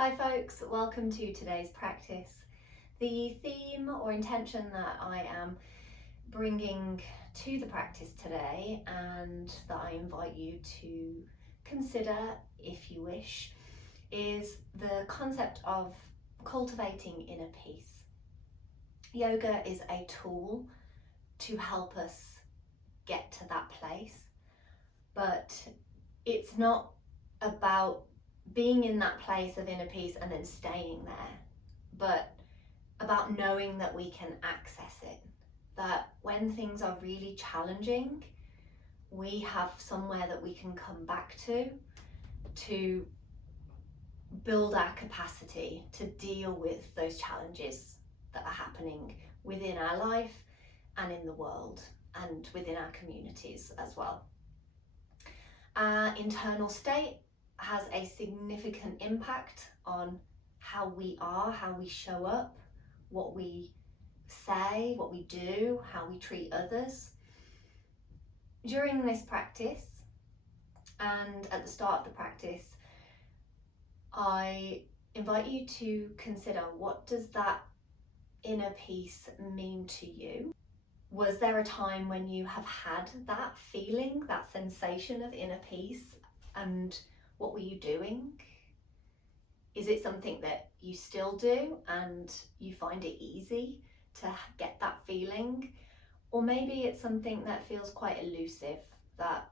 Hi folks, welcome to today's practice. The theme or intention that I am bringing to the practice today, and that I invite you to consider if you wish, is the concept of cultivating inner peace. Yoga is a tool to help us get to that place, but it's not about being in that place of inner peace and then staying there, but about knowing that we can access it, that when things are really challenging, we have somewhere that we can come back to build our capacity to deal with those challenges that are happening within our life and in the world and within our communities as well. Our internal state has a significant impact on how we are, how we show up, what we say, what we do, how we treat others. During this practice and at the start of the practice, I invite you to consider, what does that inner peace mean to you? Was there a time when you have had that feeling, that sensation of inner peace, and what were you doing? Is it something that you still do and you find it easy to get that feeling? Or maybe it's something that feels quite elusive, that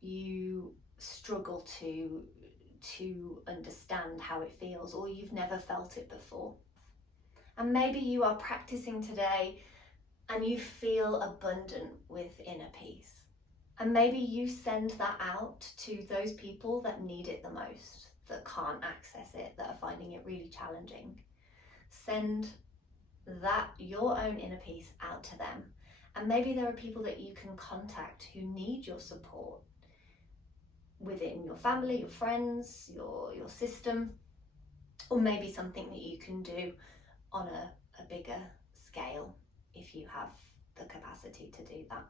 you struggle to understand how it feels, or you've never felt it before. And maybe you are practicing today and you feel abundant with inner peace. And maybe you send that out to those people that need it the most, that can't access it, that are finding it really challenging. Send that, your own inner peace, out to them. And maybe there are people that you can contact who need your support within your family, your friends, your system, or maybe something that you can do on a bigger scale if you have the capacity to do that.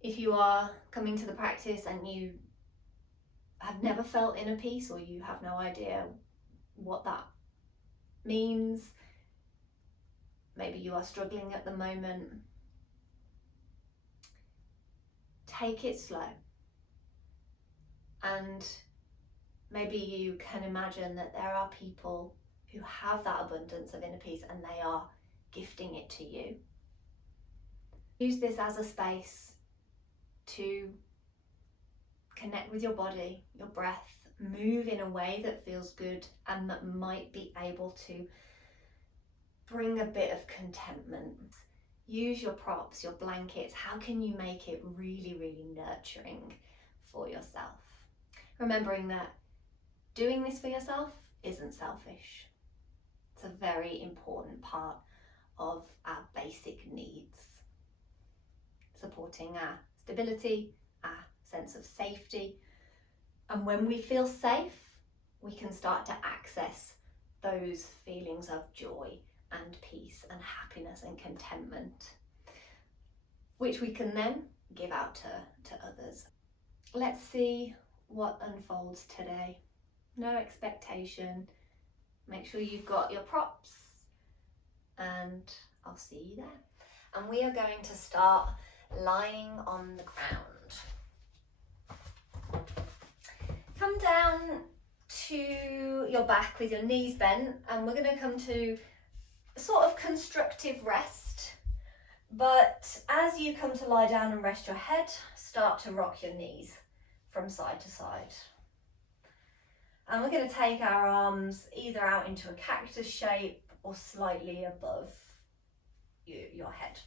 If you are coming to the practice and you have never felt inner peace, or you have no idea what that means, maybe you are struggling at the moment, take it slow. And maybe you can imagine that there are people who have that abundance of inner peace and they are gifting it to you. Use this as a space to connect with your body, your breath, move in a way that feels good and that might be able to bring a bit of contentment. Use your props, your blankets. How can you make it really, really nurturing for yourself? Remembering that doing this for yourself isn't selfish. It's a very important part of our basic needs. Supporting our stability, our sense of safety. And when we feel safe, we can start to access those feelings of joy and peace and happiness and contentment, which we can then give out to others. Let's see what unfolds today. No expectation. Make sure you've got your props, and I'll see you there. And we are going to start lying on the ground. Come down to your back with your knees bent, and we're going to come to a sort of constructive rest. But as you come to lie down and rest your head, start to rock your knees from side to side. And we're going to take our arms either out into a cactus shape or slightly above your head.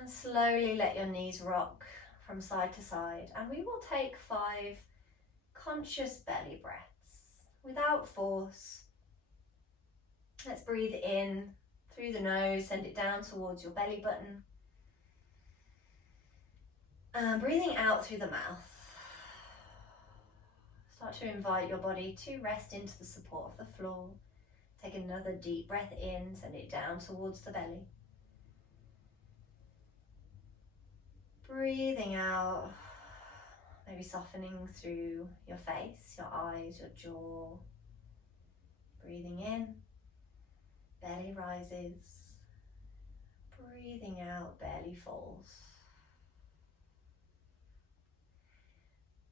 And slowly let your knees rock from side to side. And we will take 5 conscious belly breaths without force. Let's breathe in through the nose, send it down towards your belly button. And breathing out through the mouth. Start to invite your body to rest into the support of the floor. Take another deep breath in, send it down towards the belly. breathing out, maybe softening through your face, your eyes, your jaw. Breathing in, belly rises. Breathing out, belly falls.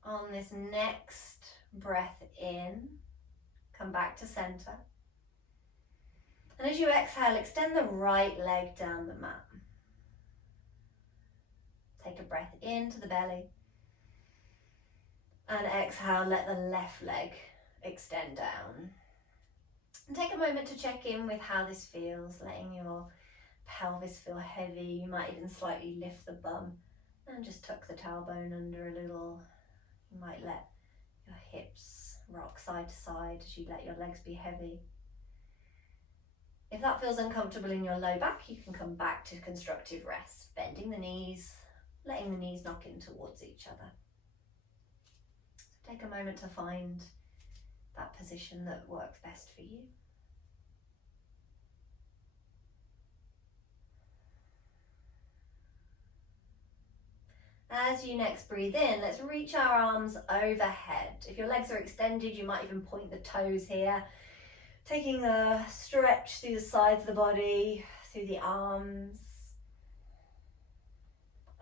On this next breath in, come back to center. And as you exhale, extend the right leg down the mat. Take a breath into the belly. And exhale, let the left leg extend down. And take a moment to check in with how this feels, letting your pelvis feel heavy. You might even slightly lift the bum and just tuck the tailbone under a little. You might let your hips rock side to side as you let your legs be heavy. If that feels uncomfortable in your low back, you can come back to constructive rest, bending the knees, letting the knees knock in towards each other. So take a moment to find that position that works best for you. As you next breathe in, let's reach our arms overhead. If your legs are extended, you might even point the toes here. Taking a stretch through the sides of the body, through the arms.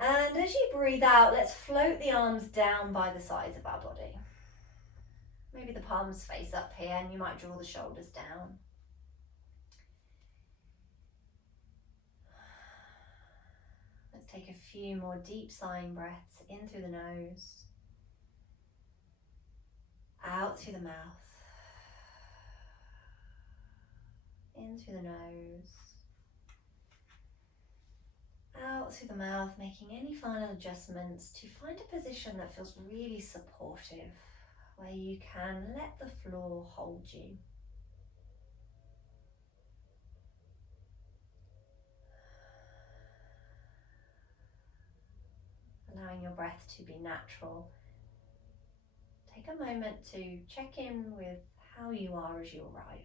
And as you breathe out, let's float the arms down by the sides of our body. Maybe the palms face up here and you might draw the shoulders down. Let's take a few more deep sighing breaths in through the nose, out through the mouth, in through the nose, out through the mouth, making any final adjustments to find a position that feels really supportive, where you can let the floor hold you. Allowing your breath to be natural. Take a moment to check in with how you are as you arrive.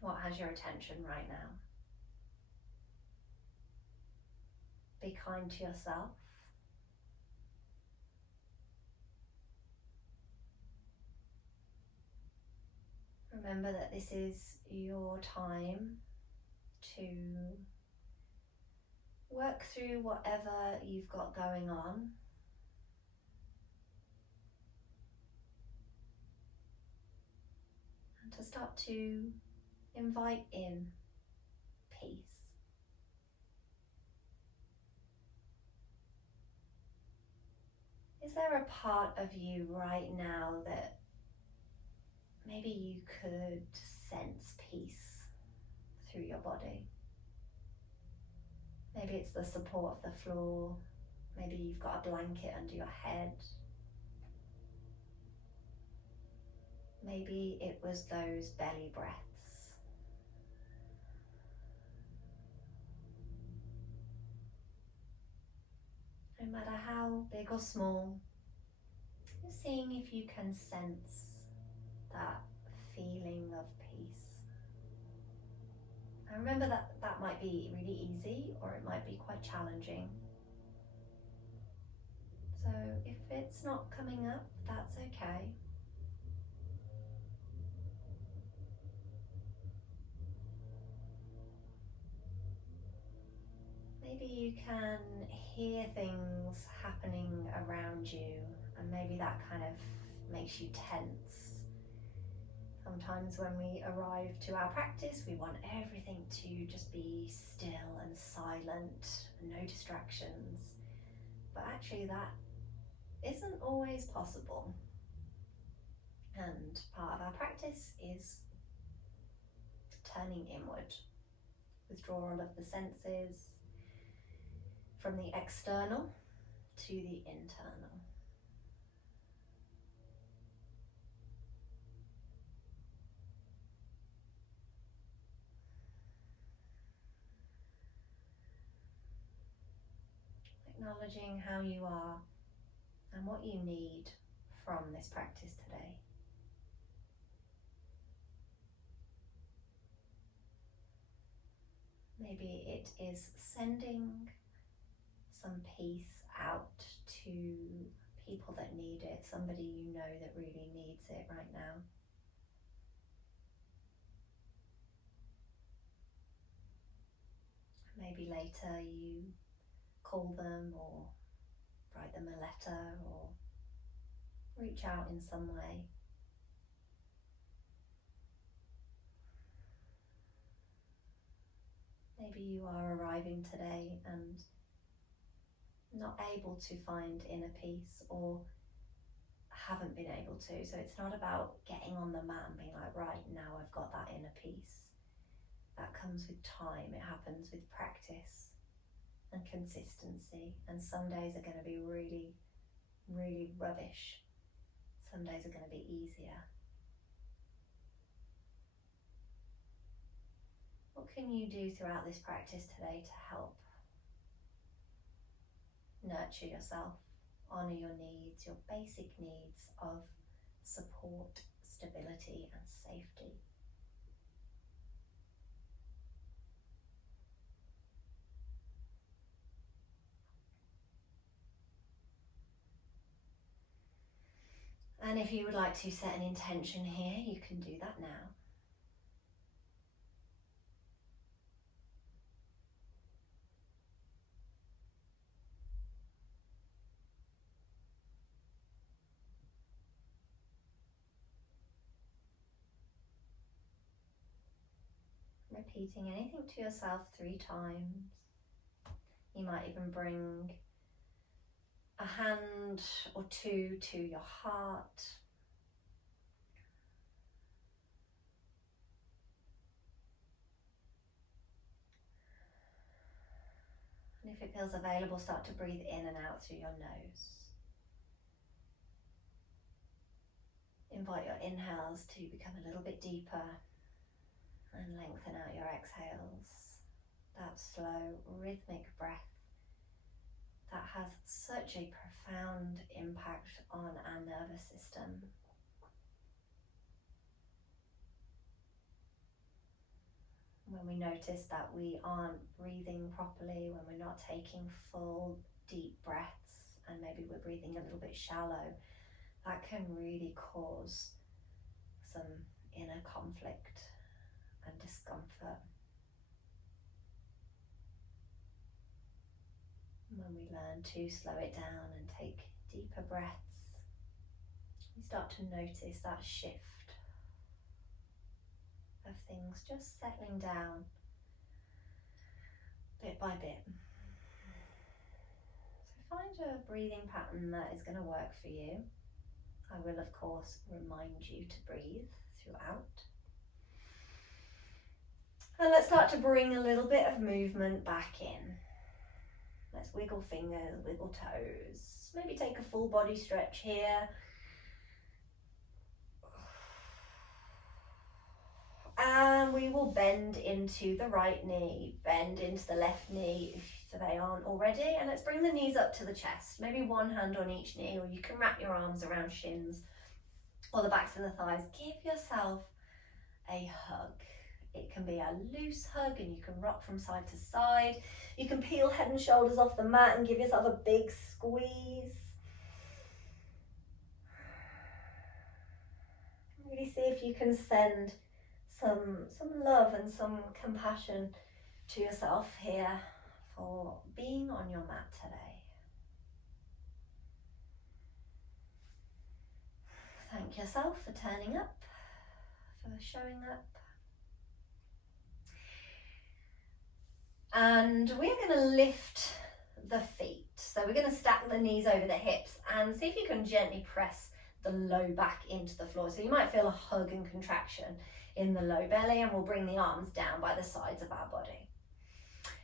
What has your attention right now? Be kind to yourself. Remember that this is your time to work through whatever you've got going on. And to start to invite in peace. Is there a part of you right now that maybe you could sense peace through your body? Maybe it's the support of the floor. Maybe you've got a blanket under your head. Maybe it was those belly breaths. No matter how big or small, just seeing if you can sense that feeling of peace. And remember that that might be really easy or it might be quite challenging. So if it's not coming up, that's okay. Maybe you can hear things happening around you and maybe that kind of makes you tense. Sometimes when we arrive to our practice, we want everything to just be still and silent and no distractions. But actually that isn't always possible. And part of our practice is turning inward, withdrawal of the senses from the external to the internal. Acknowledging how you are and what you need from this practice today. Maybe it is sending some peace out to people that need it, somebody you know that really needs it right now. Maybe later you call them or write them a letter or reach out in some way. Maybe you are arriving today and not able to find inner peace or haven't been able to. So it's not about getting on the mat and being like, right, now I've got that inner peace. That comes with time. It happens with practice and consistency. And some days are going to be really, really rubbish. Some days are going to be easier. What can you do throughout this practice today to help nurture yourself, honour your needs, your basic needs of support, stability and safety? And if you would like to set an intention here, you can do that now. Repeating anything to yourself 3 times. You might even bring a hand or 2 to your heart. And if it feels available, start to breathe in and out through your nose. Invite your inhales to become a little bit deeper and lengthen out your exhales. That slow, rhythmic breath that has such a profound impact on our nervous system. When we notice that we aren't breathing properly, when we're not taking full, deep breaths, and maybe we're breathing a little bit shallow, that can really cause some inner conflict and discomfort. When we learn to slow it down and take deeper breaths, we start to notice that shift of things just settling down bit by bit. So find a breathing pattern that is going to work for you. I will, of course, remind you to breathe throughout. And let's start to bring a little bit of movement back in. Let's wiggle fingers, wiggle toes. Maybe take a full body stretch here. And we will bend into the right knee, bend into the left knee if they aren't already. And let's bring the knees up to the chest. Maybe one hand on each knee, or you can wrap your arms around shins or the backs of the thighs. Give yourself a hug. It can be a loose hug and you can rock from side to side. You can peel head and shoulders off the mat and give yourself a big squeeze. Really see if you can send some love and some compassion to yourself here for being on your mat today. Thank yourself for turning up, for showing up. And we're going to lift the feet. So we're going to stack the knees over the hips and see if you can gently press the low back into the floor. So you might feel a hug and contraction in the low belly, and we'll bring the arms down by the sides of our body.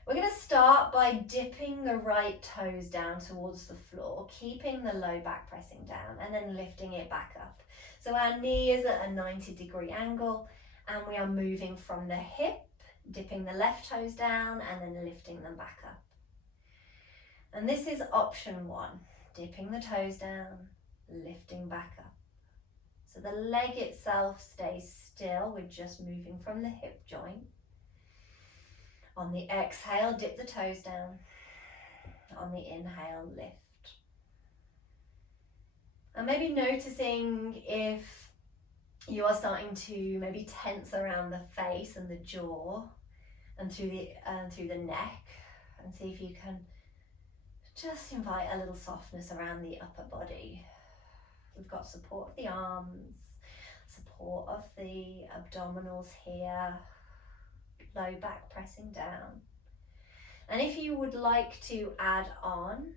We're going to start by dipping the right toes down towards the floor, keeping the low back pressing down, and then lifting it back up. So our knee is at a 90-degree angle, and we are moving from the hip, dipping the left toes down and then lifting them back up. And this is option 1, dipping the toes down, lifting back up. So the leg itself stays still, we're just moving from the hip joint. On the exhale, dip the toes down. on the inhale, lift. And maybe noticing if you are starting to maybe tense around the face and the jaw and through the neck, and see if you can just invite a little softness around the upper body. We've got support of the arms, support of the abdominals here, low back pressing down. And if you would like to add on,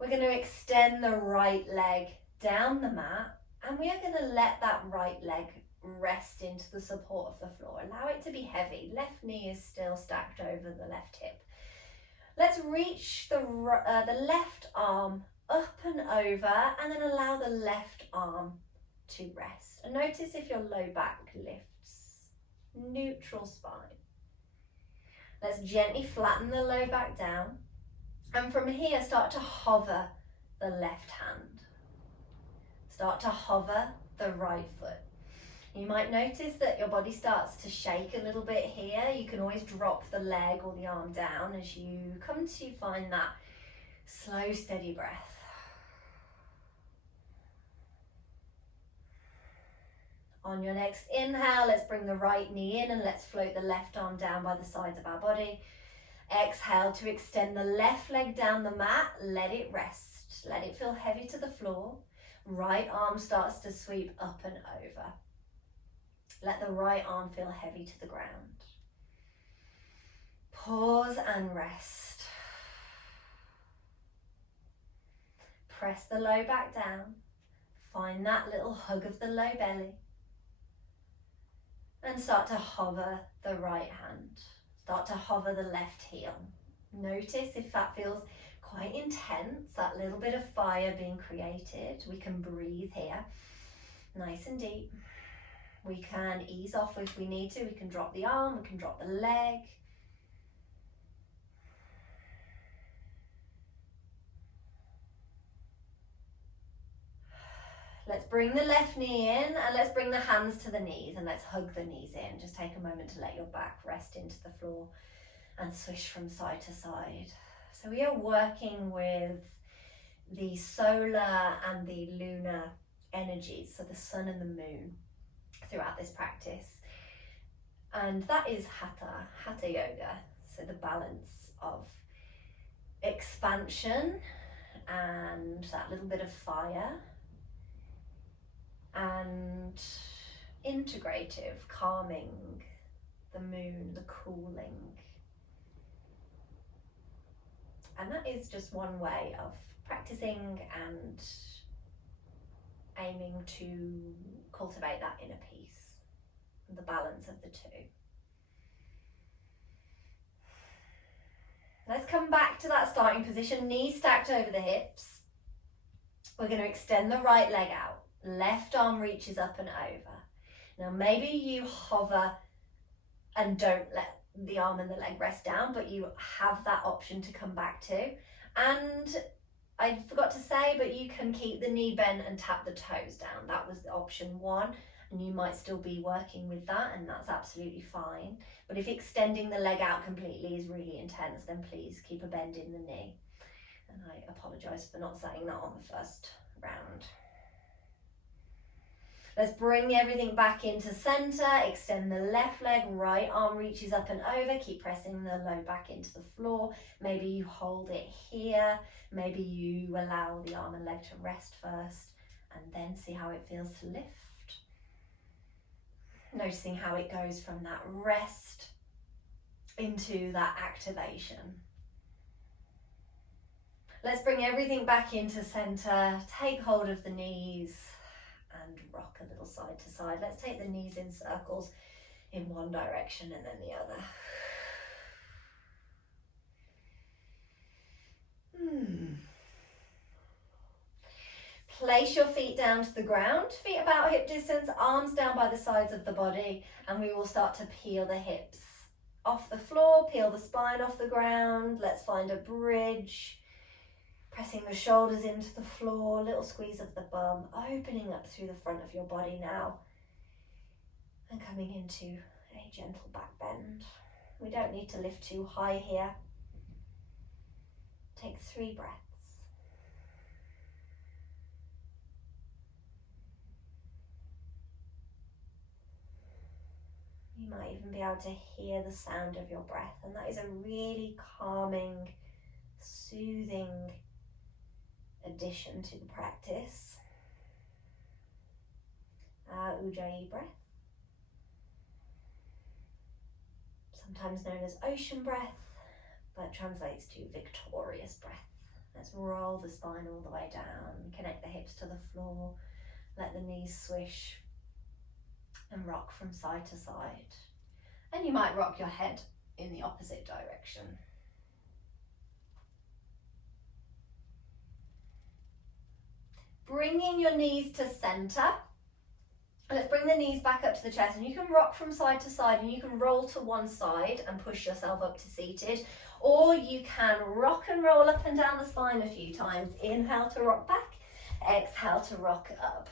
we're going to extend the right leg down the mat, and we are going to let that right leg rest into the support of the floor. Allow it to be heavy. Left knee is still stacked over the left hip. Let's reach the left arm up and over, and then allow the left arm to rest. And notice if your low back lifts. Neutral spine. Let's gently flatten the low back down. And from here, start to hover the left hand. Start to hover the right foot. You might notice that your body starts to shake a little bit here. You can always drop the leg or the arm down as you come to find that slow, steady breath. On your next inhale, let's bring the right knee in and let's float the left arm down by the sides of our body. Exhale to extend the left leg down the mat. Let it rest. Let it feel heavy to the floor. Right arm starts to sweep up and over. Let the right arm feel heavy to the ground. Pause and rest. Press the low back down. Find that little hug of the low belly. And start to hover the right hand. Start to hover the left heel. Notice if that feels quite intense, that little bit of fire being created. We can breathe here, nice and deep. We can ease off if we need to. We can drop the arm, we can drop the leg. Let's bring the left knee in and let's bring the hands to the knees and let's hug the knees in. Just take a moment to let your back rest into the floor and swish from side to side. So we are working with the solar and the lunar energies, so the sun and the moon throughout this practice. And that is Hatha Yoga, so the balance of expansion and that little bit of fire, and integrative, calming, the moon, the cooling. And that is just one way of practicing and aiming to cultivate that inner peace and the balance of the two. Let's come back to that starting position, knees stacked over the hips. We're going to extend the right leg out. Left arm reaches up and over. Now maybe you hover and don't let the arm and the leg rest down, but you have that option to come back to. And I forgot to say, but you can keep the knee bent and tap the toes down. That was option one, and you might still be working with that, and that's absolutely fine. But if extending the leg out completely is really intense, then please keep a bend in the knee. And I apologise for not saying that on the first round. Let's bring everything back into center, extend the left leg, right arm reaches up and over, keep pressing the low back into the floor. Maybe you hold it here, maybe you allow the arm and leg to rest first, and then see how it feels to lift. Noticing how it goes from that rest into that activation. Let's bring everything back into center, take hold of the knees, and rock a little side to side. Let's take the knees in circles in one direction and then the other. Place your feet down to the ground, feet about hip distance, arms down by the sides of the body, and we will start to peel the hips off the floor, peel the spine off the ground. Let's find a bridge. Pressing the shoulders into the floor, little squeeze of the bum, opening up through the front of your body now. And coming into a gentle back bend. We don't need to lift too high here. take 3 breaths. You might even be able to hear the sound of your breath, and that is a really calming, soothing addition to the practice. Our Ujjayi breath, sometimes known as ocean breath, but translates to victorious breath. Let's roll the spine all the way down, connect the hips to the floor, let the knees swish and rock from side to side. And you might rock your head in the opposite direction. Bringing your knees to center. Let's bring the knees back up to the chest, and you can rock from side to side, and you can roll to one side and push yourself up to seated, or you can rock and roll up and down the spine a few times. Inhale to rock back, exhale to rock up.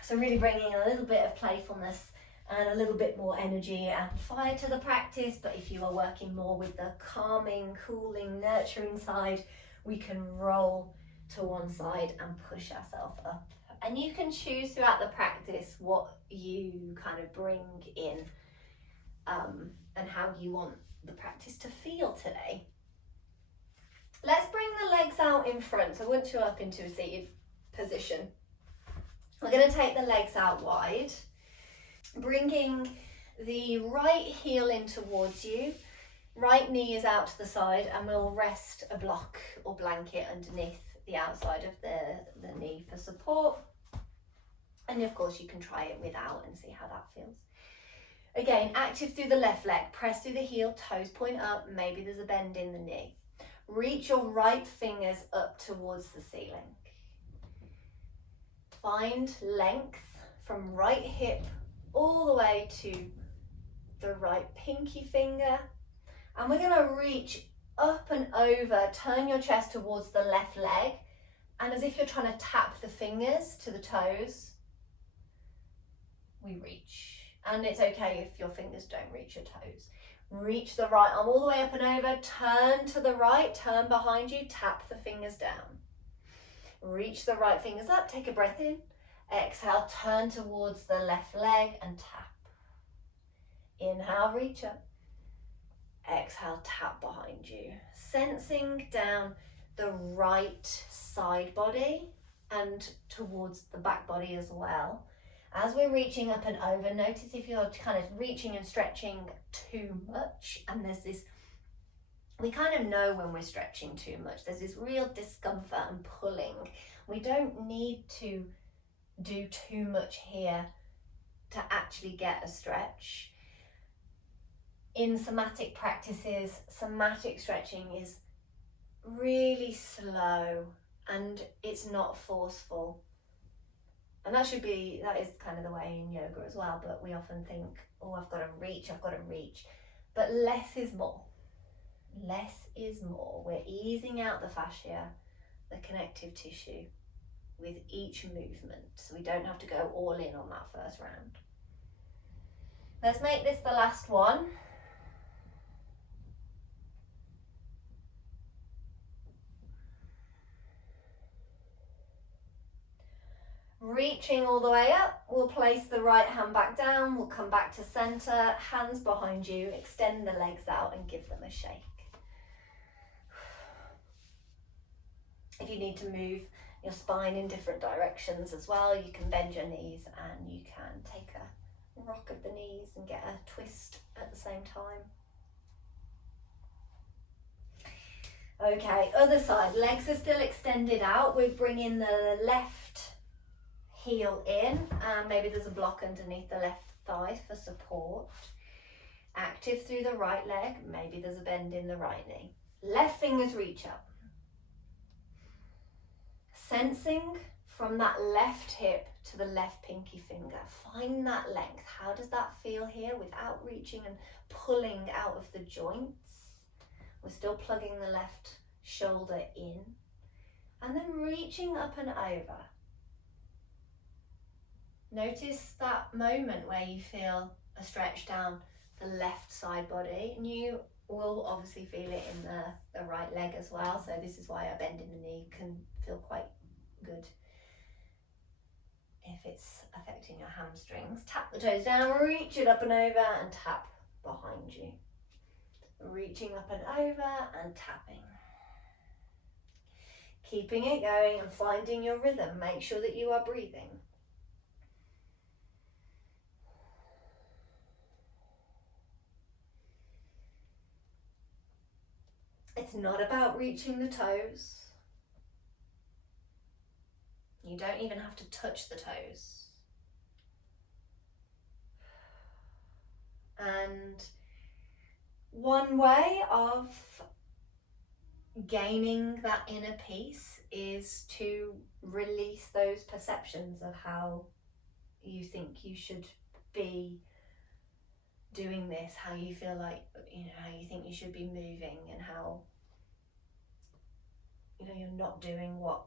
So really bringing a little bit of playfulness and a little bit more energy and fire to the practice. But if you are working more with the calming, cooling, nurturing side, we can roll to one side and push ourselves up. And you can choose throughout the practice what you kind of bring in and how you want the practice to feel today. Let's bring the legs out in front. So once you're up into a seated position, we're going to take the legs out wide, bringing the right heel in towards you, right knee is out to the side, and we'll rest a block or blanket underneath the outside of the knee for support. And of course you can try it without and see how that feels. Again, active through the left leg, press through the heel, toes point up, maybe there's a bend in the knee. Reach your right fingers up towards the ceiling. Find length from right hip all the way to the right pinky finger. And we're going to reach up and over, turn your chest towards the left leg, and as if you're trying to tap the fingers to the toes, we reach. And it's okay if your fingers don't reach your toes. Reach the right arm all the way up and over, turn to the right, turn behind you, tap the fingers down. Reach the right fingers up, take a breath in, exhale, turn towards the left leg and tap. Inhale, reach up, exhale, tap behind you. Sensing down the right side body and towards the back body as well. As we're reaching up and over, notice if you're kind of reaching and stretching too much, and there's this, we kind of know when we're stretching too much, there's this real discomfort and pulling. We don't need to do too much here to actually get a stretch. In somatic practices, somatic stretching is really slow and it's not forceful. And that is kind of the way in yoga as well, but we often think, oh, I've got to reach. But less is more. Less is more. We're easing out the fascia, the connective tissue, with each movement. So we don't have to go all in on that first round. Let's make this the last one. Reaching all the way up, we'll place the right hand back down, we'll come back to center, hands behind you, extend the legs out and give them a shake. If you need to move your spine in different directions as well, you can bend your knees and you can take a rock of the knees and get a twist at the same time. Okay, other side, legs are still extended out. We're bringing the left heel in, and maybe there's a block underneath the left thigh for support. Active through the right leg, maybe there's a bend in the right knee. Left fingers reach up. Sensing from that left hip to the left pinky finger. Find that length. How does that feel here without reaching and pulling out of the joints? We're still plugging the left shoulder in. And then reaching up and over. Notice that moment where you feel a stretch down the left side body, and you we'll obviously feel it in the right leg as well. So this is why a bend in the knee can feel quite good if it's affecting your hamstrings. Tap the toes down, reach it up and over, and tap behind you. Reaching up and over and tapping. Keeping it going and finding your rhythm. Make sure that you are breathing. It's not about reaching the toes. You don't even have to touch the toes. And one way of gaining that inner peace is to release those perceptions of how you think you should be doing this, how you feel like, how you think you should be moving, and how, you're not doing what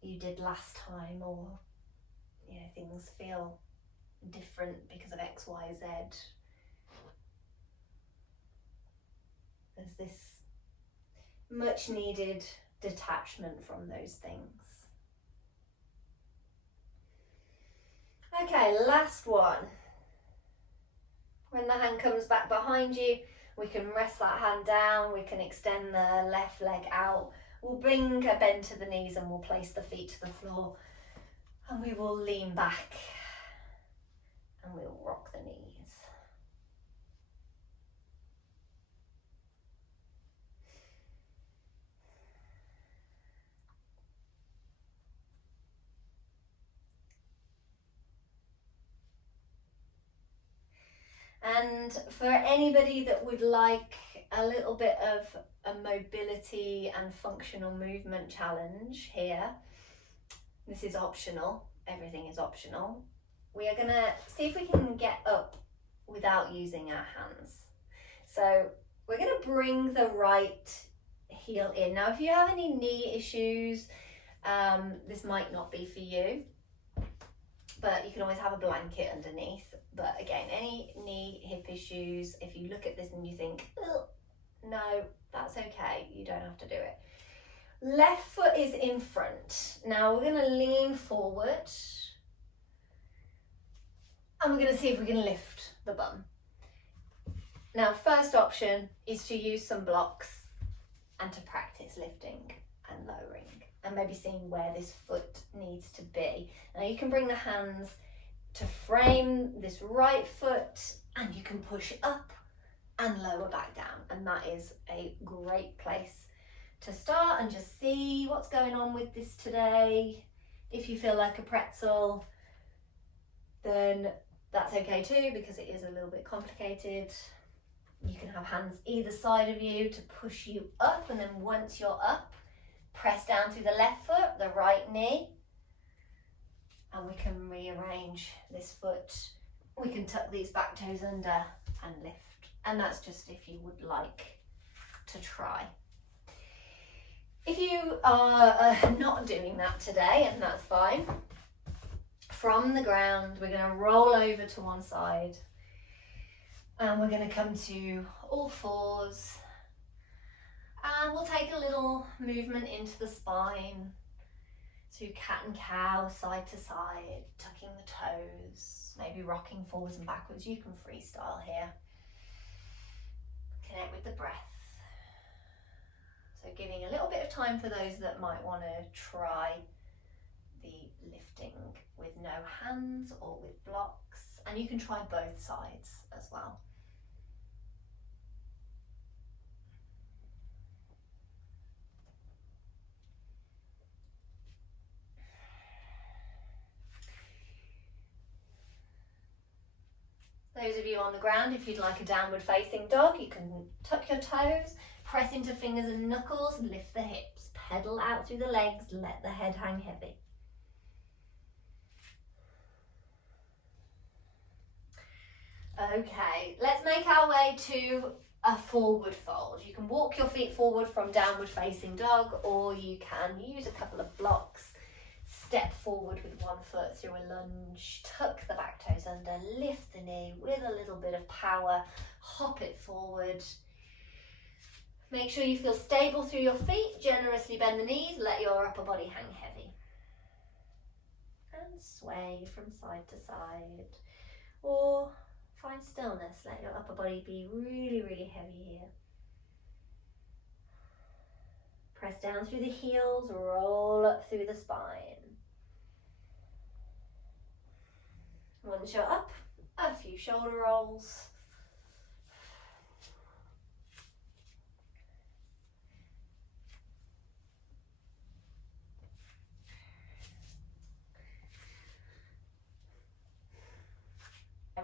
you did last time, or, things feel different because of X, Y, Z. There's this much needed detachment from those things. Okay, last one. When the hand comes back behind you, we can rest that hand down, we can extend the left leg out. We'll bring a bend to the knees and we'll place the feet to the floor, and we will lean back and we'll rock the knees. And for anybody that would like a little bit of a mobility and functional movement challenge here, this is optional, everything is optional. We are going to see if we can get up without using our hands. So we're going to bring the right heel in. Now, if you have any knee issues, this might not be for you, but you can always have a blanket underneath. But again, any knee, hip issues, if you look at this and you think, oh, no, that's okay, you don't have to do it. Left foot is in front. Now we're going to lean forward and we're going to see if we can lift the bum. Now, first option is to use some blocks and to practice lifting and lowering and maybe seeing where this foot needs to be. Now you can bring the hands to frame this right foot and you can push up and lower back down, and that is a great place to start and just see what's going on with this today. If you feel like a pretzel, then that's okay too, because it is a little bit complicated. You can have hands either side of you to push you up, and then once you're up, press down through the left foot, the right knee, and we can rearrange this foot. We can tuck these back toes under and lift, and that's just if you would like to try. If you are not doing that today, and that's fine, from the ground we're going to roll over to one side and we're going to come to all fours, and we'll take a little movement into the spine. So cat and cow, side to side, tucking the toes, maybe rocking forwards and backwards. You can freestyle here. Connect with the breath. So giving a little bit of time for those that might want to try the lifting with no hands or with blocks. And you can try both sides as well. Those of you on the ground, if you'd like a downward facing dog, you can tuck your toes, press into fingers and knuckles, lift the hips, pedal out through the legs, let the head hang heavy. Okay, let's make our way to a forward fold. You can walk your feet forward from downward facing dog, or you can use a couple of blocks. Step forward with one foot through a lunge, tuck the back toes under, lift the knee with a little bit of power, hop it forward. Make sure you feel stable through your feet. Generously bend the knees, let your upper body hang heavy. And sway from side to side. Or find stillness, let your upper body be really, really heavy here. Press down through the heels, roll up through the spine. Once you're up, a few shoulder rolls.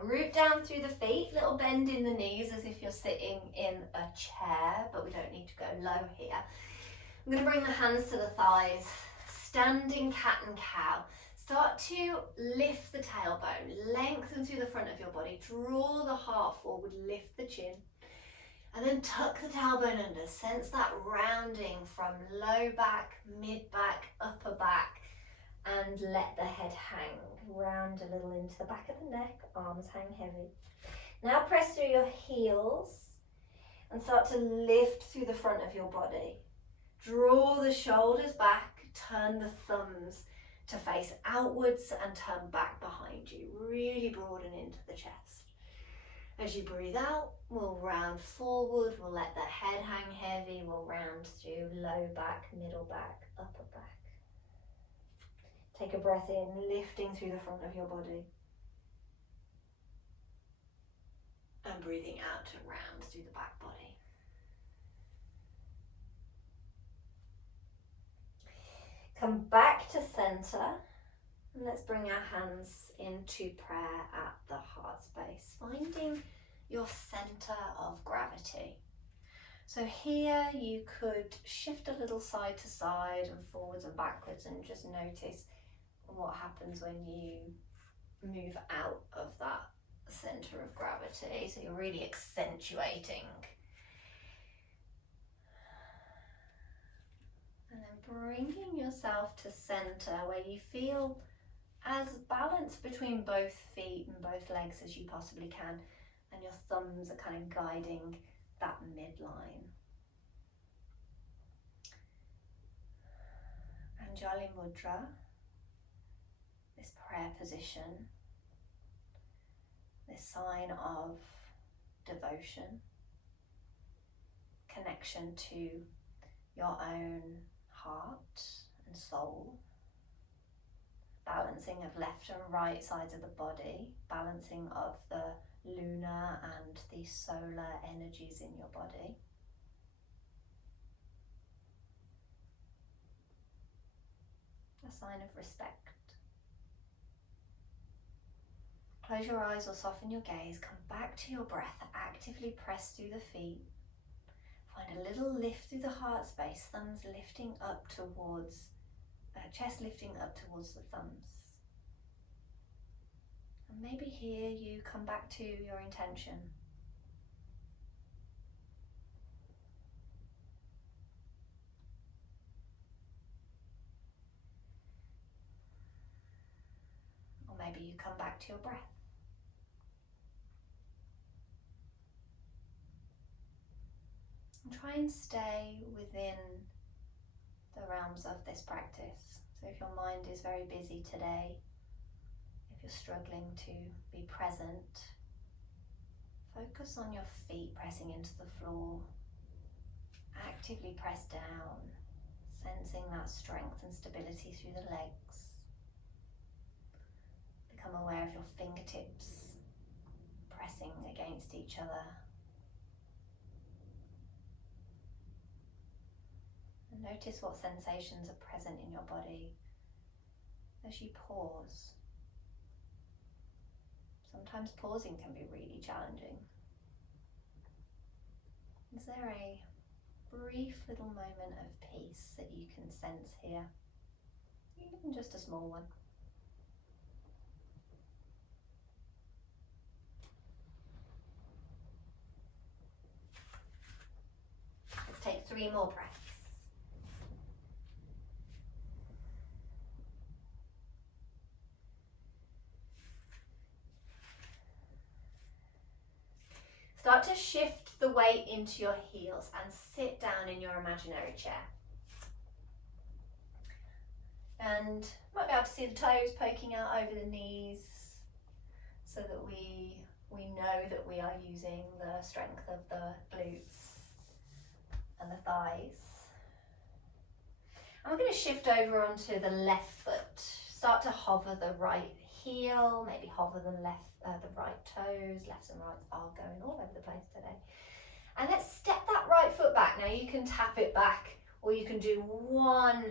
Root down through the feet, little bend in the knees as if you're sitting in a chair, but we don't need to go low here. I'm going to bring the hands to the thighs, standing cat and cow. Start to lift the tailbone, lengthen through the front of your body, draw the heart forward, lift the chin, and then tuck the tailbone under. Sense that rounding from low back, mid back, upper back, and let the head hang. Round a little into the back of the neck, arms hang heavy. Now press through your heels and start to lift through the front of your body. Draw the shoulders back, turn the thumbs to face outwards and turn back behind you. Really broaden into the chest. As you breathe out, we'll round forward, we'll let the head hang heavy, we'll round through low back, middle back, upper back. Take a breath in, lifting through the front of your body. And breathing out to round through the back body. Come back to center. And let's bring our hands into prayer at the heart space, finding your center of gravity. So here you could shift a little side to side and forwards and backwards and just notice what happens when you move out of that center of gravity. So you're really accentuating. And then bringing yourself to center where you feel as balanced between both feet and both legs as you possibly can, and your thumbs are kind of guiding that midline. Anjali Mudra, this prayer position, this sign of devotion, connection to your own heart and soul, balancing of left and right sides of the body, balancing of the lunar and the solar energies in your body. A sign of respect. Close your eyes or soften your gaze, come back to your breath, actively press through the feet. Find a little lift through the heart space, thumbs lifting up towards, chest lifting up towards the thumbs. And maybe here you come back to your intention. Or maybe you come back to your breath. And try and stay within the realms of this practice. So if your mind is very busy today, if you're struggling to be present, focus on your feet pressing into the floor. Actively press down, sensing that strength and stability through the legs. Become aware of your fingertips pressing against each other. And notice what sensations are present in your body as you pause. Sometimes pausing can be really challenging. Is there a brief little moment of peace that you can sense here? Even just a small one. Let's take 3 more breaths. Start to shift the weight into your heels and sit down in your imaginary chair. And you might be able to see the toes poking out over the knees so that we know that we are using the strength of the glutes and the thighs. And we're going to shift over onto the left foot. Start to hover the right heel, maybe hover the right toes. Lefts and rights are going all over the place today. And let's step that right foot back. Now you can tap it back, or you can do one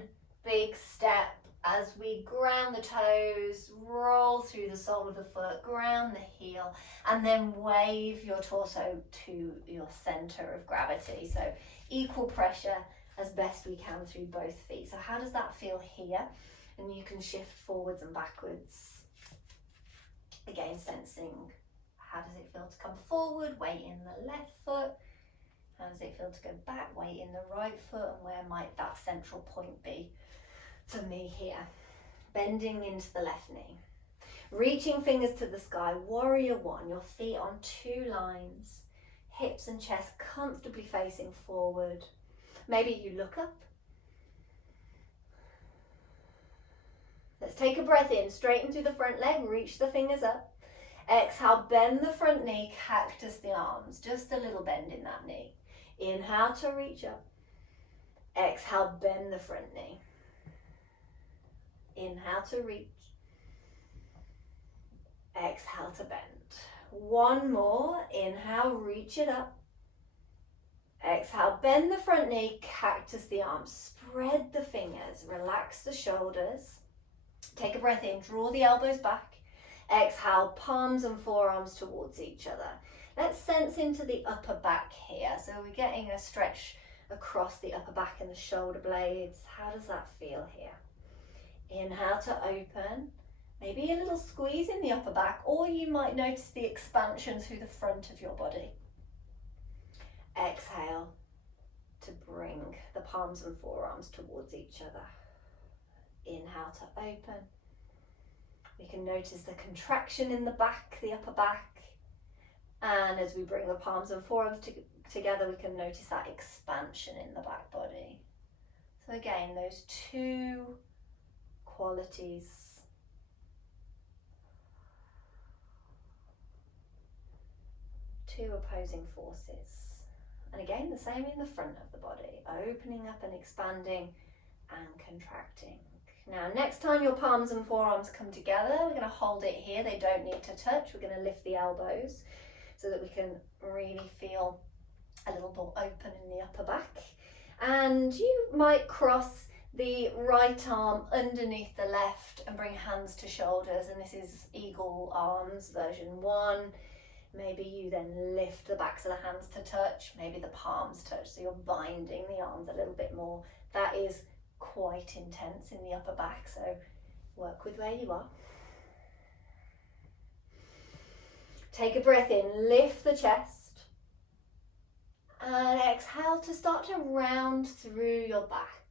big step as we ground the toes, roll through the sole of the foot, ground the heel, and then wave your torso to your center of gravity. So equal pressure as best we can through both feet. So how does that feel here? And you can shift forwards and backwards. Again, sensing how does it feel to come forward, weight in the left foot. How does it feel to go back, weight in the right foot, and where might that central point be for me here? Bending into the left knee. Reaching fingers to the sky, warrior one, your feet on two lines, hips and chest comfortably facing forward. Maybe you look up. Let's take a breath in, straighten through the front leg, reach the fingers up. Exhale, bend the front knee, cactus the arms, just a little bend in that knee. Inhale to reach up. Exhale, bend the front knee. Inhale to reach. Exhale to bend. One more. Inhale, reach it up. Exhale, bend the front knee, cactus the arms. Spread the fingers, relax the shoulders. Take a breath in, draw the elbows back. Exhale, palms and forearms towards each other. Let's sense into the upper back here. So we're getting a stretch across the upper back and the shoulder blades. How does that feel here? Inhale to open. Maybe a little squeeze in the upper back, or you might notice the expansion through the front of your body. Exhale to bring the palms and forearms towards each other. Inhale to open. We can notice the contraction in the back, the upper back. And as we bring the palms and forearms together, we can notice that expansion in the back body. So again, those two qualities. Two opposing forces. And again, the same in the front of the body, opening up and expanding and contracting. Now, next time your palms and forearms come together, we're going to hold it here. They don't need to touch. We're going to lift the elbows so that we can really feel a little more open in the upper back. And you might cross the right arm underneath the left and bring hands to shoulders. And this is eagle arms version 1. Maybe you then lift the backs of the hands to touch, maybe the palms touch, so you're binding the arms a little bit more. That is quite intense in the upper back, so work with where you are. Take a breath in, lift the chest, and exhale to start to round through your back.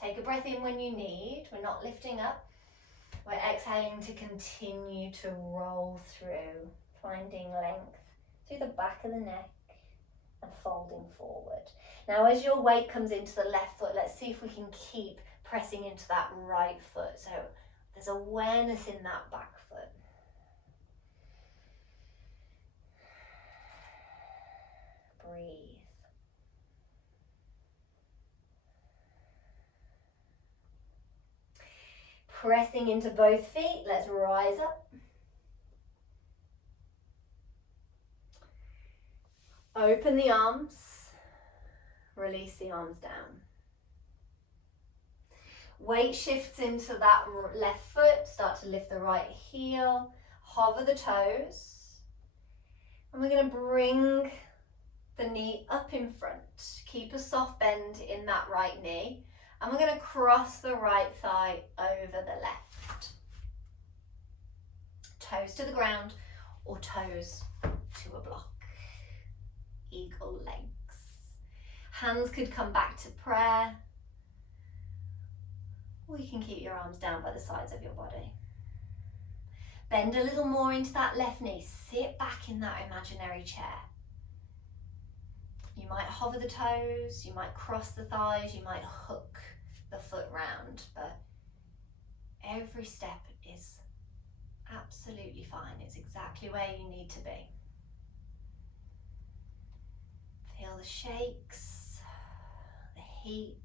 Take a breath in when you need, we're not lifting up. We're exhaling to continue to roll through, finding length through the back of the neck and folding forward. Now, as your weight comes into the left foot, let's see if we can keep pressing into that right foot. So there's awareness in that back foot. Breathe. Pressing into both feet, let's rise up. Open the arms, release the arms down. Weight shifts into that left foot, start to lift the right heel, hover the toes. And we're going to bring the knee up in front. Keep a soft bend in that right knee. And we're going to cross the right thigh over the left. Toes to the ground or toes to a block. Eagle legs. Hands could come back to prayer. Or you can keep your arms down by the sides of your body. Bend a little more into that left knee. Sit back in that imaginary chair. You might hover the toes, you might cross the thighs, you might hook the foot round, but every step is absolutely fine. It's exactly where you need to be. Feel the shakes, the heat.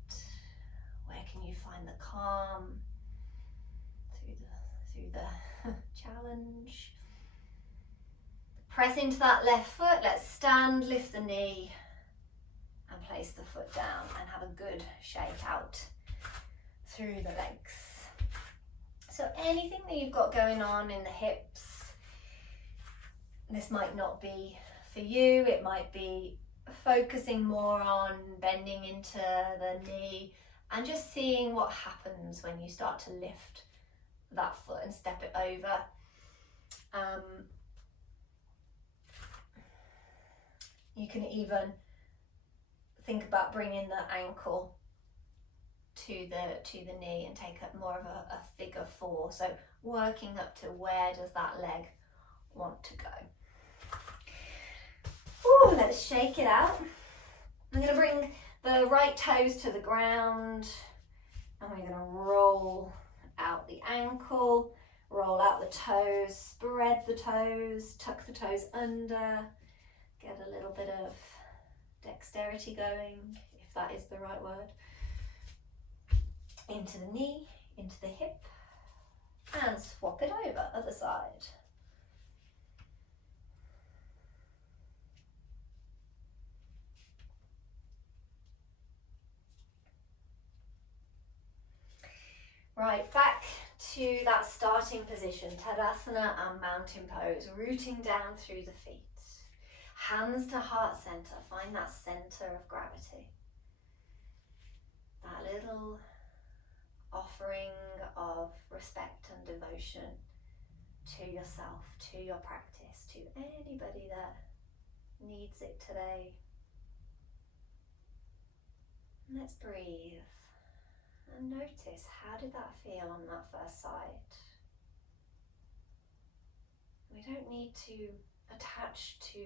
Where can you find the calm through the challenge? Press into that left foot. Let's stand, lift the knee, and place the foot down and have a good shake out through the legs. So anything that you've got going on in the hips, this might not be for you. It might be focusing more on bending into the knee and just seeing what happens when you start to lift that foot and step it over. You can even think about bringing the ankle to the knee and take up more of a figure four. So working up to where does that leg want to go. Ooh, let's shake it out. I'm going to bring the right toes to the ground and we're going to roll out the ankle, roll out the toes, spread the toes, tuck the toes under, get a little bit of dexterity going, if that is the right word. Into the knee, into the hip, and swap it over, other side. Right, back to that starting position, Tadasana and mountain pose, rooting down through the feet. Hands to heart center, find that center of gravity. That little offering of respect and devotion to yourself, to your practice, to anybody that needs it today. And let's breathe and notice, how did that feel on that first side? We don't need to attach to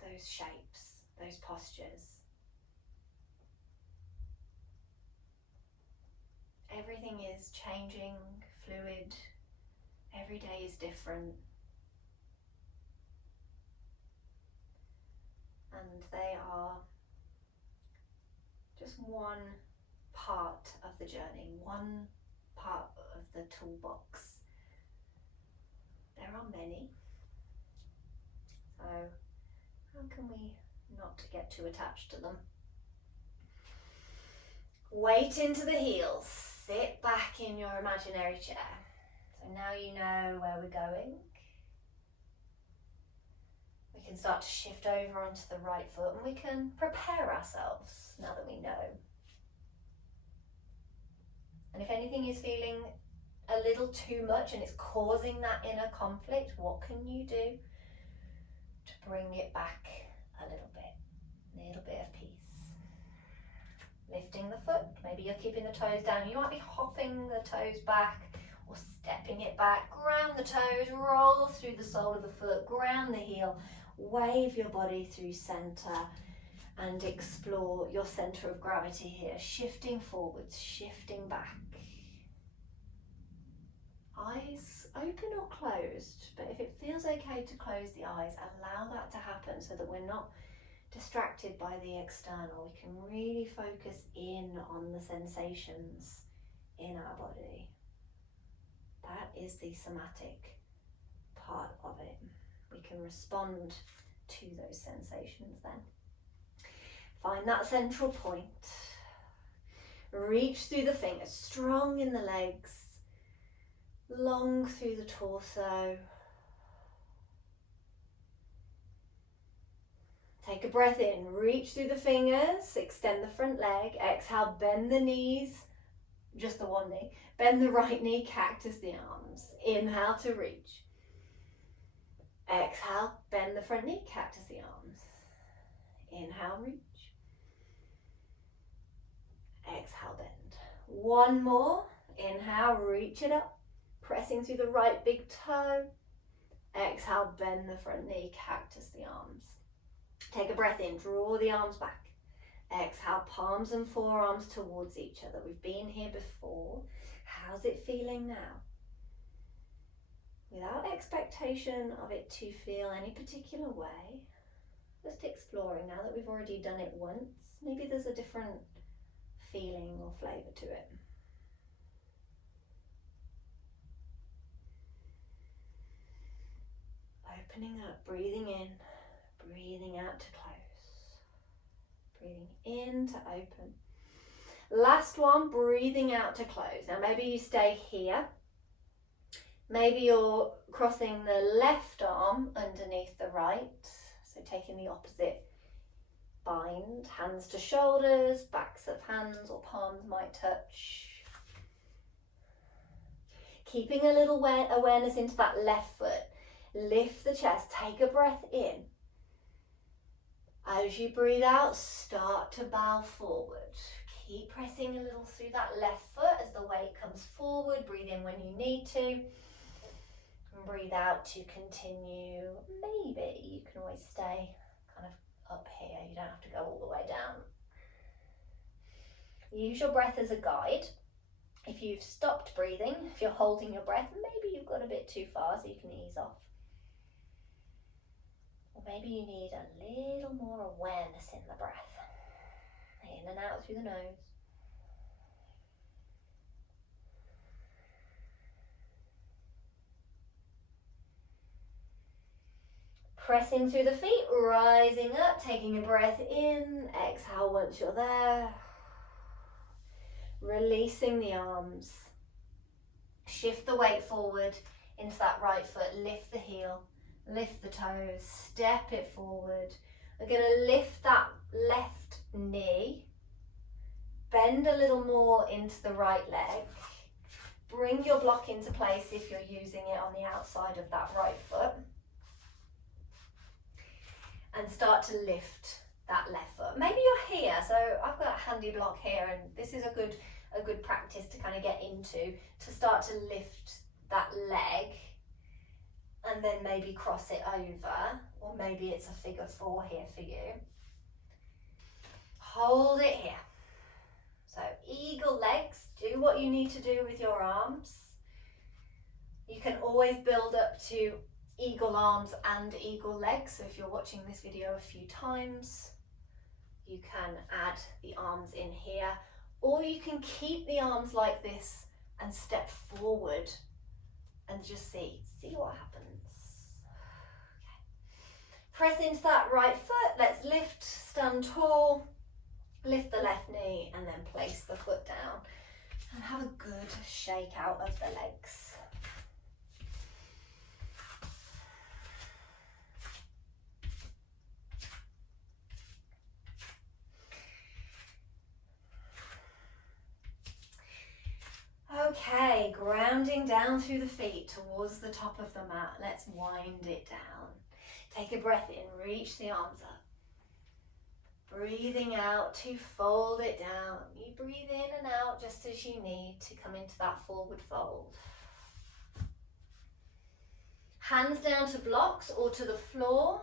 those shapes, those postures. Everything is changing, fluid. Every day is different. And they are just one part of the journey, one part of the toolbox. There are many. So how can we not get too attached to them? Weight into the heels. Sit back in your imaginary chair. So now you know where we're going. We can start to shift over onto the right foot and we can prepare ourselves now that we know. And if anything is feeling a little too much and it's causing that inner conflict, what can you do to bring it back a little bit of peace? Lifting the foot, maybe you're keeping the toes down, you might be hopping the toes back or stepping it back. Ground the toes, roll through the sole of the foot, ground the heel, wave your body through center and explore your center of gravity here, shifting forwards, shifting back. Eyes open or closed, but if it feels okay to close the eyes, allow that to happen so that we're not distracted by the external. We can really focus in on the sensations in our body. That is the somatic part of it. We can respond to those sensations then. Find that central point. Reach through the fingers, strong in the legs, long through the torso. Take a breath in, reach through the fingers, extend the front leg, exhale, bend the knees, just the one knee, bend the right knee, cactus the arms, inhale to reach. Exhale, bend the front knee, cactus the arms, inhale, reach. Exhale, bend. One more, inhale, reach it up, Pressing through the right big toe. Exhale, bend the front knee, cactus the arms. Take a breath in, draw the arms back. Exhale, palms and forearms towards each other. We've been here before. How's it feeling now? Without expectation of it to feel any particular way, just exploring now that we've already done it once. Maybe there's a different feeling or flavour to it. Opening up, breathing in, breathing out to close. Breathing in to open. Last one, breathing out to close. Now maybe you stay here. Maybe you're crossing the left arm underneath the right. So taking the opposite bind, hands to shoulders, backs of hands or palms might touch. Keeping a little awareness into that left foot. Lift the chest, take a breath in. As you breathe out, start to bow forward. Keep pressing a little through that left foot as the weight comes forward. Breathe in when you need to. And breathe out to continue. Maybe you can always stay kind of up here. You don't have to go all the way down. Use your breath as a guide. If you've stopped breathing, if you're holding your breath, maybe you've got a bit too far so you can ease off. Or maybe you need a little more awareness in the breath. In and out through the nose. Pressing through the feet, rising up, taking a breath in. Exhale once you're there. Releasing the arms. Shift the weight forward into that right foot. Lift the heel, lift the toes, step it forward. We're going to lift that left knee. Bend a little more into the right leg. Bring your block into place if you're using it on the outside of that right foot. And start to lift that left foot. Maybe you're here, so I've got a handy block here, and this is a good practice to kind of get into, to start to lift that leg and then maybe cross it over, or maybe it's a figure 4 here for you. Hold it here. So eagle legs, do what you need to do with your arms. You can always build up to eagle arms and eagle legs. So if you're watching this video a few times, you can add the arms in here, or you can keep the arms like this and step forward and just see what happens. Okay. Press into that right foot. Let's lift, stand tall. Lift the left knee and then place the foot down and have a good shake out of the legs. Okay, grounding down through the feet towards the top of the mat. Let's wind it down. Take a breath in, reach the arms up. Breathing out to fold it down. You breathe in and out just as you need to come into that forward fold. Hands down to blocks or to the floor,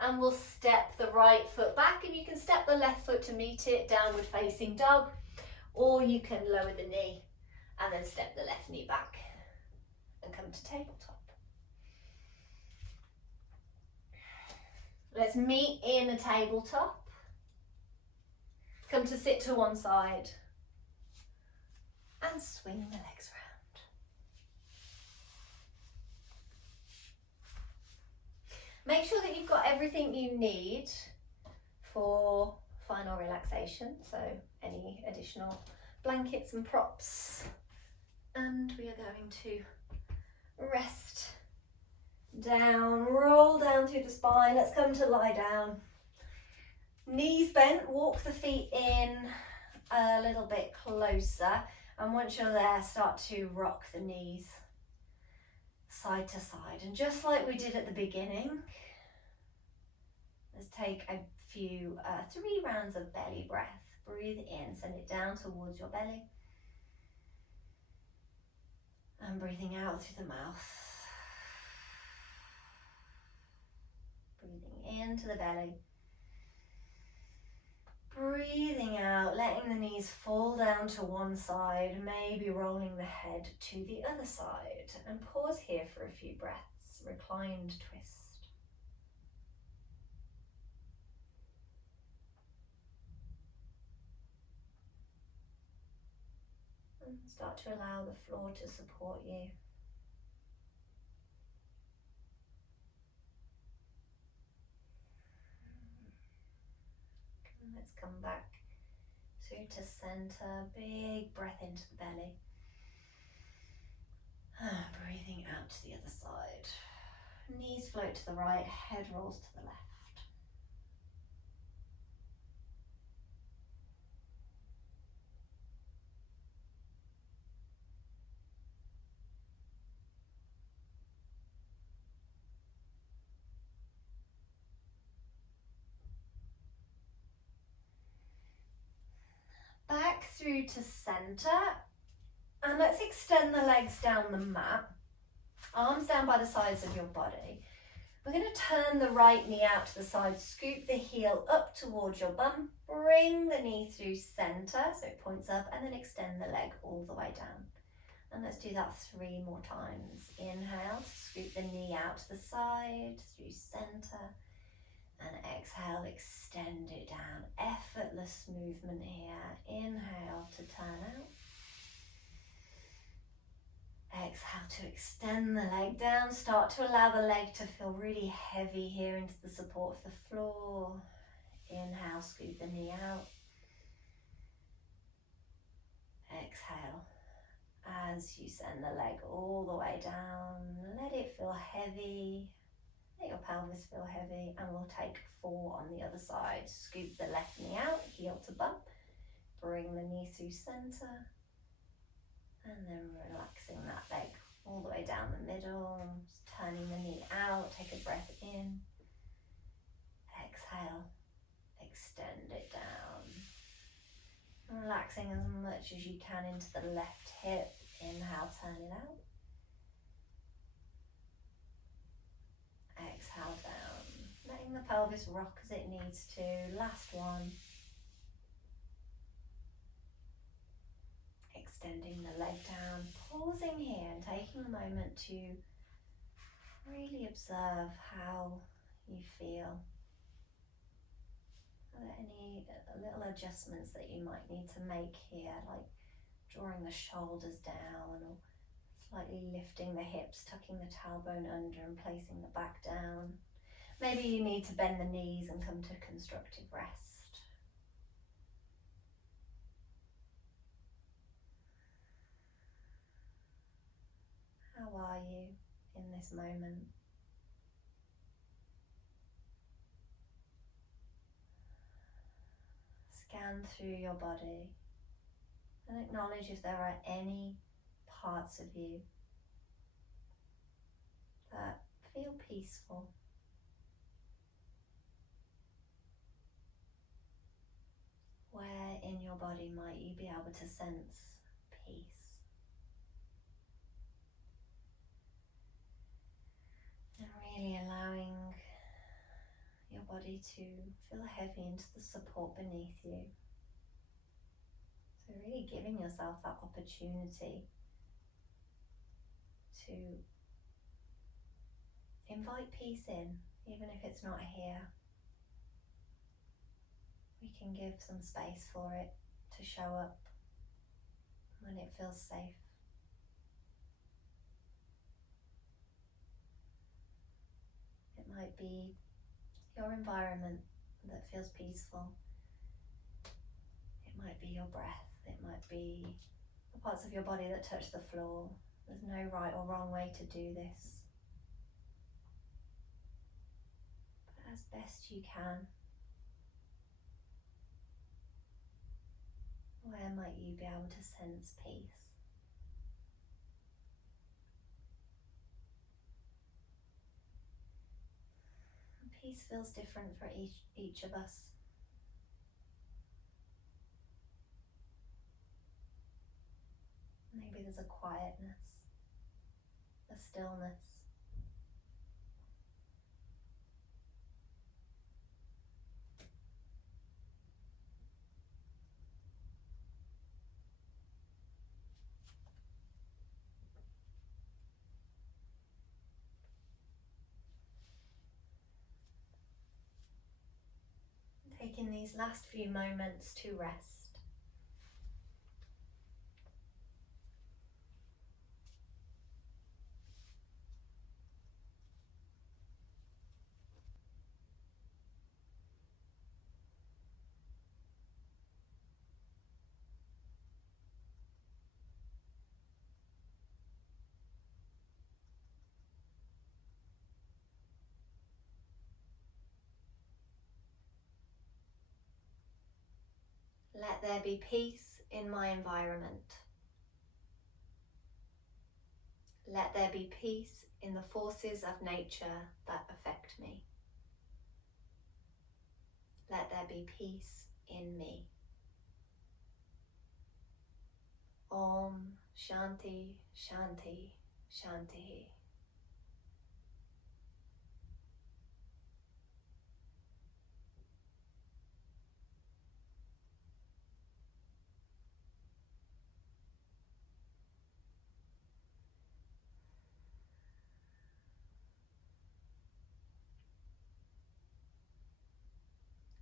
and we'll step the right foot back, and you can step the left foot to meet it, downward facing dog, or you can lower the knee and then step the left knee back and come to tabletop. Let's meet in a tabletop. Come to sit to one side and swing the legs round. Make sure that you've got everything you need for final relaxation, so any additional blankets and props. And we are going to rest down, roll down through the spine. Let's come to lie down. Knees bent, walk the feet in a little bit closer, and once you're there, start to rock the knees side to side. And just like we did at the beginning, let's take a few 3 rounds of belly breath. Breathe in, send it down towards your belly. And breathing out through the mouth. Breathing into the belly. Breathing out, letting the knees fall down to one side, maybe rolling the head to the other side. And pause here for a few breaths. Reclined twist. And start to allow the floor to support you. And let's come back through to center. Big breath into the belly. Breathing out to the other side. Knees float to the right, head rolls to the left. Back through to center. And let's extend the legs down the mat. Arms down by the sides of your body. We're going to turn the right knee out to the side, scoop the heel up towards your bum, bring the knee through center so it points up, and then extend the leg all the way down. And let's do that 3 more times. Inhale, scoop the knee out to the side, through center, and exhale, extend it down. Effortless movement here. Inhale to turn out. Exhale to extend the leg down. Start to allow the leg to feel really heavy here into the support of the floor. Inhale, scoop the knee out. Exhale. As you send the leg all the way down, let it feel heavy. Let your pelvis feel heavy, and we'll take 4 on the other side. Scoop the left knee out, heel to bump. Bring the knee through center. And then relaxing that leg all the way down the middle, turning the knee out, take a breath in, exhale, extend it down. Relaxing as much as you can into the left hip, inhale, turn it out. Exhale down, letting the pelvis rock as it needs to. Last one. Extending the leg down, pausing here and taking a moment to really observe how you feel. Are there any little adjustments that you might need to make here, like drawing the shoulders down or slightly lifting the hips, tucking the tailbone under and placing the back down? Maybe you need to bend the knees and come to constructive rest. How are you in this moment? Scan through your body and acknowledge if there are any parts of you that feel peaceful. Where in your body might you be able to sense peace? And really allowing your body to feel heavy into the support beneath you. So really giving yourself that opportunity to invite peace in, even if it's not here. We can give some space for it to show up when it feels safe. It might be your environment that feels peaceful. It might be your breath. It might be the parts of your body that touch the floor. There's no right or wrong way to do this. But as best you can, where might you be able to sense peace? And peace feels different for each of us. Maybe there's a quietness. a stillness. Taking these last few moments to rest. Let there be peace in my environment. Let there be peace in the forces of nature that affect me. Let there be peace in me. Om Shanti Shanti Shanti.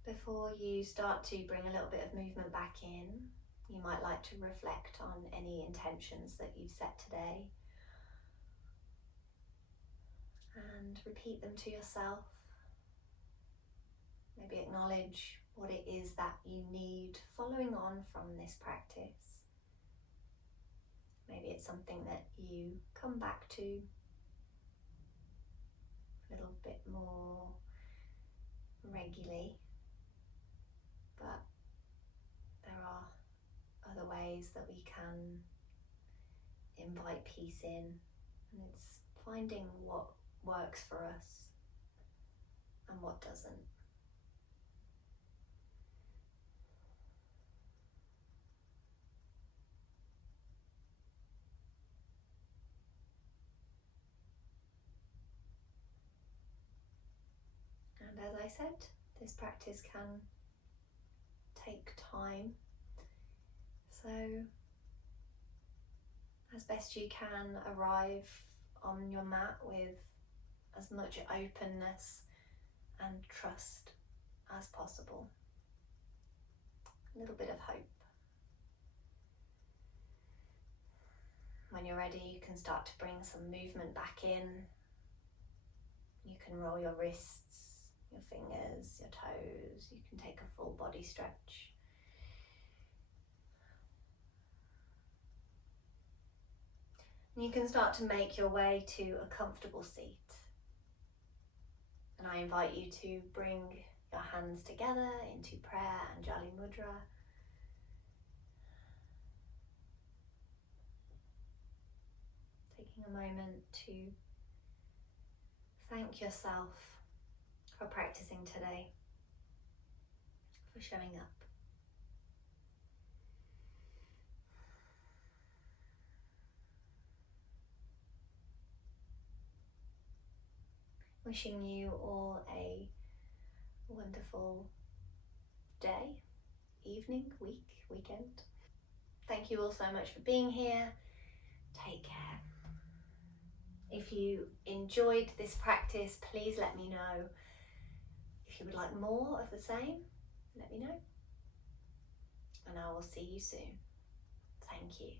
Before you start to bring a little bit of movement back in, you might like to reflect on any intentions that you've set today and repeat them to yourself. Maybe acknowledge what it is that you need following on from this practice. Maybe it's something that you come back to a little bit more regularly, but there are other ways that we can invite peace in, and it's finding what works for us and what doesn't. And as I said, this practice can take time, so as best you can, arrive on your mat with as much openness and trust as possible. A little bit of hope. When you're ready, you can start to bring some movement back in. You can roll your wrists, your fingers, your toes. You can take a full body stretch. And you can start to make your way to a comfortable seat. And I invite you to bring your hands together into prayer and Jali Mudra. Taking a moment to thank yourself for practicing today, for showing up. Wishing you all a wonderful day, evening, week, weekend. Thank you all so much for being here. Take care. If you enjoyed this practice, please let me know. If you would like more of the same, let me know. And I will see you soon. Thank you.